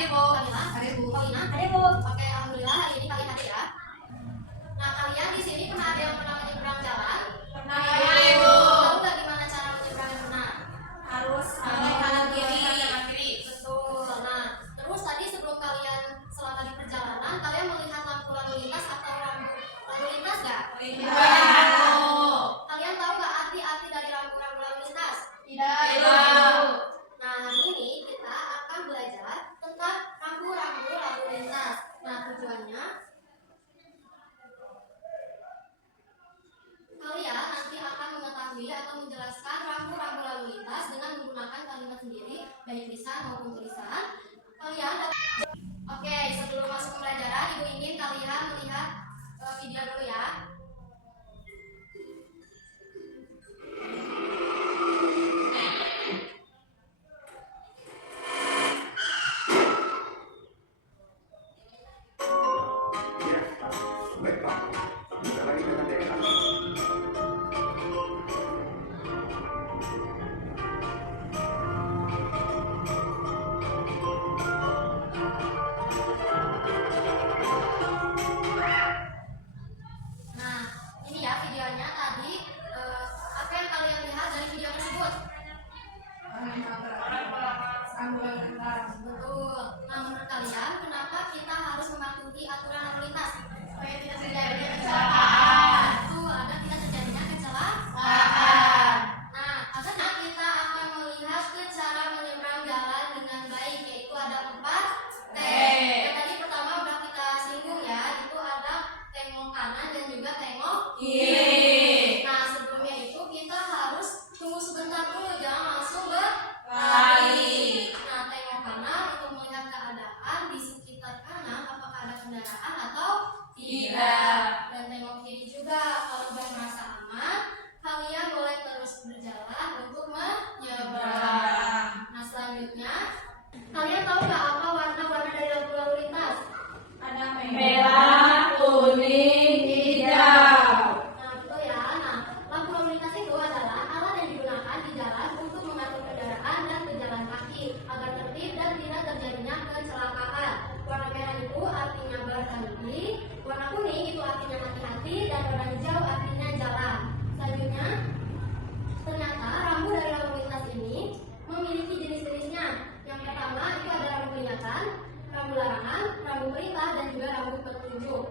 Ade Bu. Kamila, Ade Bu. Paulina, Ade Bu. Oke, alhamdulillah hari ini kalian hadir ya. Nah, kalian di sini pernah ada yang pernah menyeberang jalan? Pernah ya, Ibu. Tahu nggak gimana cara menyeberang yang benar? Harus kanan kiri. kanan kiri. Betul. Nah, terus tadi sebelum kalian selama di perjalanan, kalian melihat lampu lalu lintas atau lampu lalu lintas nggak? Lihat, Bu. Kalian tahu nggak arti-arti dari lampu-lampu lalu lintas? Tidak. Nah, hari ini kita akan belajar tentang rambu-rambu lalu lintas. Nah, tujuannya kalian nanti akan mengetahui atau menjelaskan rambu-rambu lalu lintas dengan menggunakan kalimat sendiri, baik lisan maupun tulisan. Oke, sebelum masuk pembelajaran, Ibu ingin kalian melihat video dulu ya. Nah, ini ya videonya tadi. Apa yang kalian lihat dari video tersebut? Betul. Nah, menurut kalian kenapa kita harus mematuhi aturan lalu lintas? Supaya tidak terjadi kecelakaan. Betul, agar tidak terjadinya kecelakaan. Nah, akhirnya kita akan melihat ke cara menyeberang jalan dengan baik, yaitu ada 4 T. Yang tadi pertama udah kita singgung ya, itu ada tengok kanan dan juga tengok Kiri. Nah, sebelumnya itu kita harus tunggu sebentar dulu, jangan langsung Lari. Nah, tengok kanan untuk melihat keadaan di sekitar kanan, apakah ada kendaraan atau Tidak. Dan tengok kiri juga, kalau sudah merasa aman, kalian boleh terus berjalan untuk menyeberang. Nah, selanjutnya, kalian tahu nggak apa warna-warna dari lampu lalu lintas? Ada merah, kuning, hijau. Nah, betul ya. Nah, lampu lalu lintas itu adalah alat yang digunakan di jalan untuk mengatur kendaraan dan pejalan kaki agar tertib dan tidak terjadinya kecelakaan. Warna merah itu artinya berhenti, warna kuning itu artinya hati-hati, dan warna hijau artinya jalan. Selanjutnya, ternyata rambu dari lalu lintas ini memiliki jenis-jenisnya. Yang pertama itu ada rambu peringatan, rambu larangan, rambu perintah, dan juga rambu petunjuk.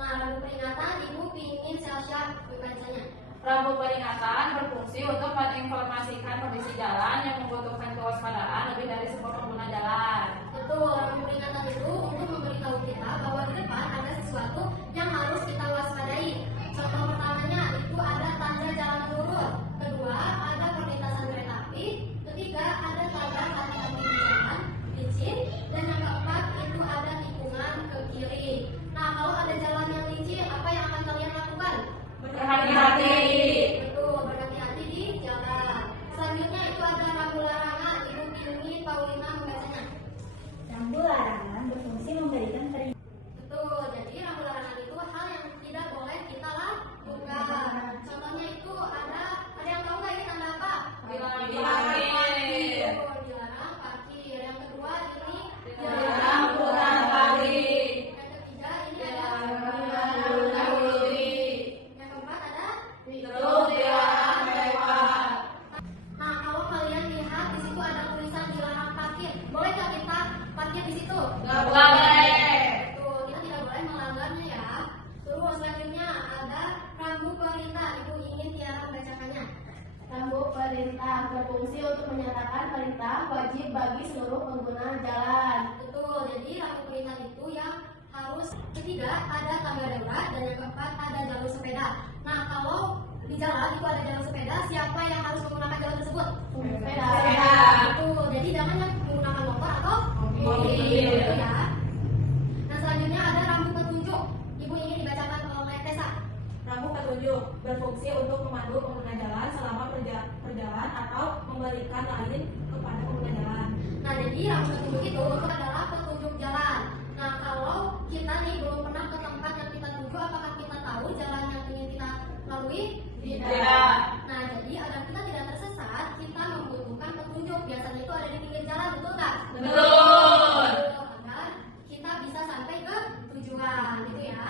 Nah, rambu peringatan, Ibu ingin siap-siap membacanya. Rambu peringatan berfungsi untuk menginformasikan kondisi jalan yang membutuhkan kewaspadaan lebih dari sebuah pengguna jalan. Betul, rambu peringatan itu untuk memberitahu kita bahwa di depan ada sesuatu yang harus kita waspadai. Contoh pertamanya itu ada tanda jalan menurun. Kedua, ada perlintasan kereta api. Ketiga, ada tanda hati-hati di jalan licin. Dan yang keempat itu ada tikungan ke kiri. Nah, kalau ada jalan yang licin, apa yang akan kalian lakukan? Berhati-hati. Betul, berhati-hati di jalan. Selanjutnya itu ada rambu larangan. Ibu ingin Paulina membacanya. Rambu larangan berfungsi memberikan peringatan. Betul, jadi rambu larangan itu hal yang tidak boleh kita lakukan. Contohnya itu ada yang tahu nggak ini tanda apa? Dilarang parkir. Betul, dilarang parkir. Yang kedua ini Dilarang putar balik. Yang ketiga ini ada Dilarang dahului. Yang keempat ada Terus dilarang lewat. Nah, kalau kalian lihat di situ ada tulisan dilarang parkir, boleh nggak kita parkir di situ? Nggak boleh. Tuh, kita tidak boleh melanggarnya ya. Terus selanjutnya ada rambu perintah. Ibu ingin Tiara membacakannya. Rambu perintah berfungsi untuk menyatakan perintah wajib bagi seluruh pengguna jalan. Betul, jadi rambu perintah itu yang harus ketiga ada tangga darurat dan yang keempat ada jalur sepeda. Nah, kalau di jalan itu ada jalur sepeda, siapa yang harus menggunakan jalur tersebut? Sepeda. Betul, jadi jangan yang menggunakan motor atau Mobil. Gitu ya. Nah, selanjutnya ada rambu petunjuk. Ibu ingin dibacakan oleh Tessa. Rambu petunjuk berfungsi untuk memandu pengguna jalan selama perjalanan atau memberikan lain kepada pengguna jalan. Nah, jadi rambu petunjuk itu adalah petunjuk jalan. Nah, kalau kita nih belum pernah ke tempat yang kita tuju, apakah kita tahu jalan yang ingin kita lalui? Tidak. Nah, jadi agar kita tidak tersesat, kita membutuhkan petunjuk. Biasanya itu ada di pinggir jalan, betul nggak? Betul. Agar kita bisa sampai ke tujuan, gitu ya.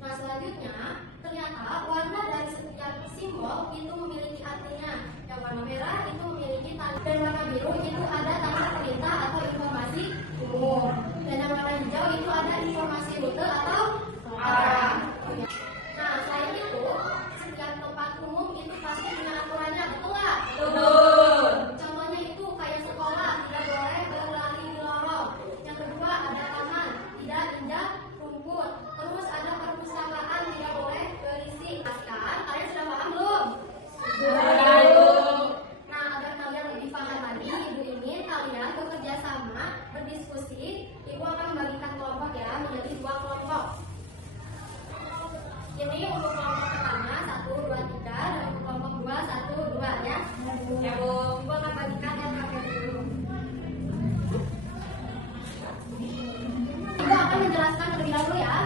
Nah, selanjutnya ternyata warna dari setiap simbol itu memiliki artinya. Yang warna merah itu memiliki tanda, dan warna biru itu ada tanda perintah atau informasi umum. Dan yang warna hijau itu ada informasi rute atau arah. Nah, selain itu, setiap tempat umum itu pasti punya aturannya, betul nggak? Betul. Contohnya itu kayak sekolah, tidak boleh berlari di lorong. Yang kedua ada taman, tidak injak rumput. Terus ada perpustakaan, tidak boleh berisik. Kan? Kalian sudah paham belum? Nah, agar kalian lebih paham lagi, Ibu ingin kalian bekerja sama, berdiskusi. Ibu akan membagikan kelompok ya, menjadi 2 kelompok. Ini untuk kelompok pertama 1, 2, 3, dan untuk kelompok 2 1, 2 ya. Ya, Bu. Ibu akan bagikan yang pakai dulu. Ibu akan menjelaskan terlebih dahulu ya.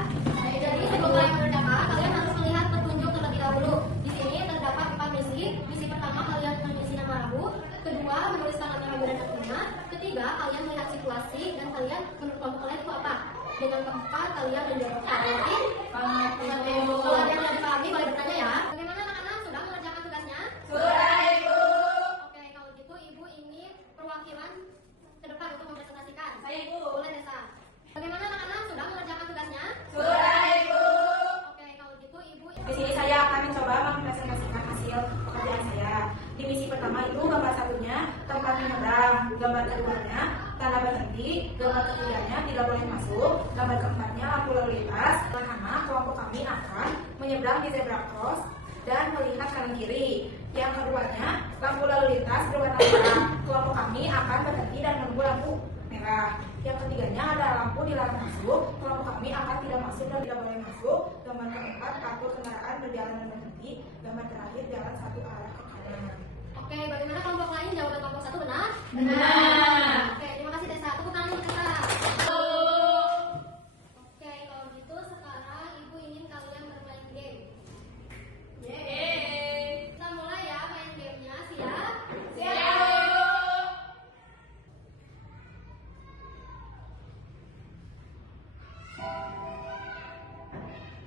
Jadi sebelum kalian mengerjakan, kalian harus melihat petunjuk terlebih dahulu. Di sini terdapat 4 misi. Misi pertama kalian mengisi nama ragu. Kedua, menuliskan nama ragu dan artinya. Ketiga, kalian melihat situasi dan kalian menurut kelompok kalian itu apa. Dengan keempat, kalian menjawab. Kalau ada yang tidak dipahami, boleh bertanya ya. Bagaimana anak-anak sudah mengerjakan tugasnya? Sudah, Ibu. Oke, kalau gitu Ibu ingin perwakilan ke depan untuk mempresentasikan. Saya, Ibu. Boleh, Desa. Bagaimana anak-anak sudah mengerjakan tugasnya? Sudah, Ibu. Oke, kalau gitu Ibu. Di sini saya akan mencoba mempresentasikan hasil pekerjaan saya. Di misi pertama itu gambar satunya tempat menyeberang, gambar keduanya tanda berhenti, gambar ketiganya tidak boleh masuk, gambar keempatnya lampu lalu lintas. Pertama, kelompok kami akan menyeberang di zebra cross dan melihat kanan kiri. Yang keduanya lampu lalu lintas berwarna merah. Kelompok kami akan berhenti dan menunggu lampu merah. Yang ketiganya ada lampu dilarang masuk. Kelompok kami akan tidak masuk dan tidak boleh masuk. Gambar keempat kartu kendaraan berjalan dan berhenti. Gambar terakhir jalan satu arah ke kanan. Oke, bagaimana kelompok lain? Jawaban kelompok 1 benar? Benar. Oke, terima kasih Desa. Tepuk tangan untuk Desa. Oke, kalau gitu sekarang Ibu ingin kalian bermain game. Yeay. Kita mulai ya main gamenya, siap? Siap.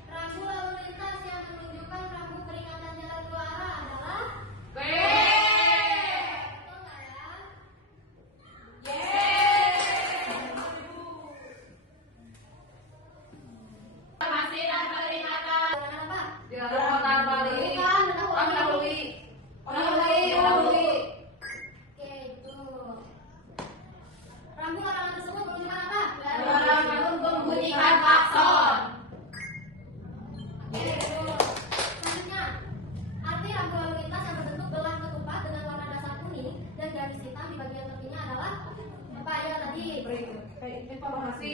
Rambu lalu lintas yang menunjukkan rambu peringatan jalan 2 arah adalah B. betul nggak ya? Masih dan peringatan. Jangan apa? Jalan putar balik. Bukan, benar, ulangi. Mendahului. Oke, itu. Rambu larangan tersebut menunjukkan apa? Larangan membunyikan klakson. Oke, itu. Selanjutnya, arti rambu lalu lintas yang berbentuk belah ketupat dengan warna dasar kuning dan garis hitam di bagian tepinya adalah apa ya tadi? Informasi.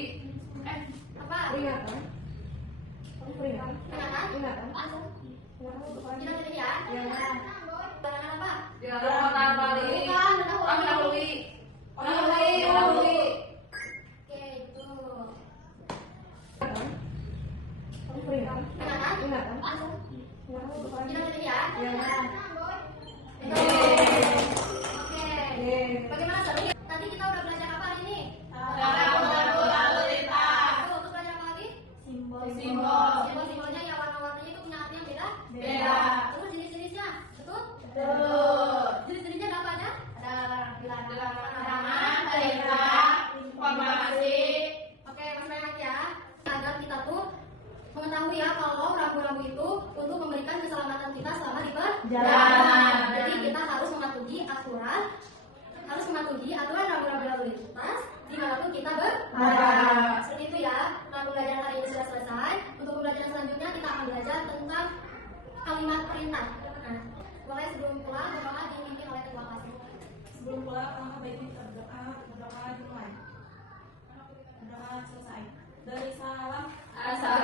Apa? Peringatan. Peringatan? Kita pilih ya. Larangan apa? Jalan putar balik. Bukan, benar, ulangi. Mendahului. Oke, itu. Peringatan. Peringatan? Kita pilih ya. Oke. Bagaimana seru? Tadi kita udah belajar apa hari ini? Rambu lalu lintas. Betul, untuk belajar apa lagi? Simbol. Simbol-simbolnya yang warna-warnanya itu punya arti yang beda? Beda. Terus jenis-jenisnya? Betul? Betul. Jenis-jenisnya ada apa aja? Ada Larangan, perintah, informasi. Oke, Mas Rehat ya. Agar kita tuh mengetahui ya kalau rambu-rambu itu untuk memberikan keselamatan kita selama di perjalanan. Jadi kita harus mematuhi aturan rambu-rambu lalu lintas dimanapun kita berada. Seperti itu ya. Nah, pembelajaran hari ini sudah selesai. Untuk pembelajaran selanjutnya kita akan belajar tentang kalimat perintah. Nah, mulai sebelum pulang berdoa dipimpin oleh ketua kelas. Sebelum pulang, alangkah baiknya kita berdoa dimulai. Berdoa selesai. Dari salam. Assalamualaikum.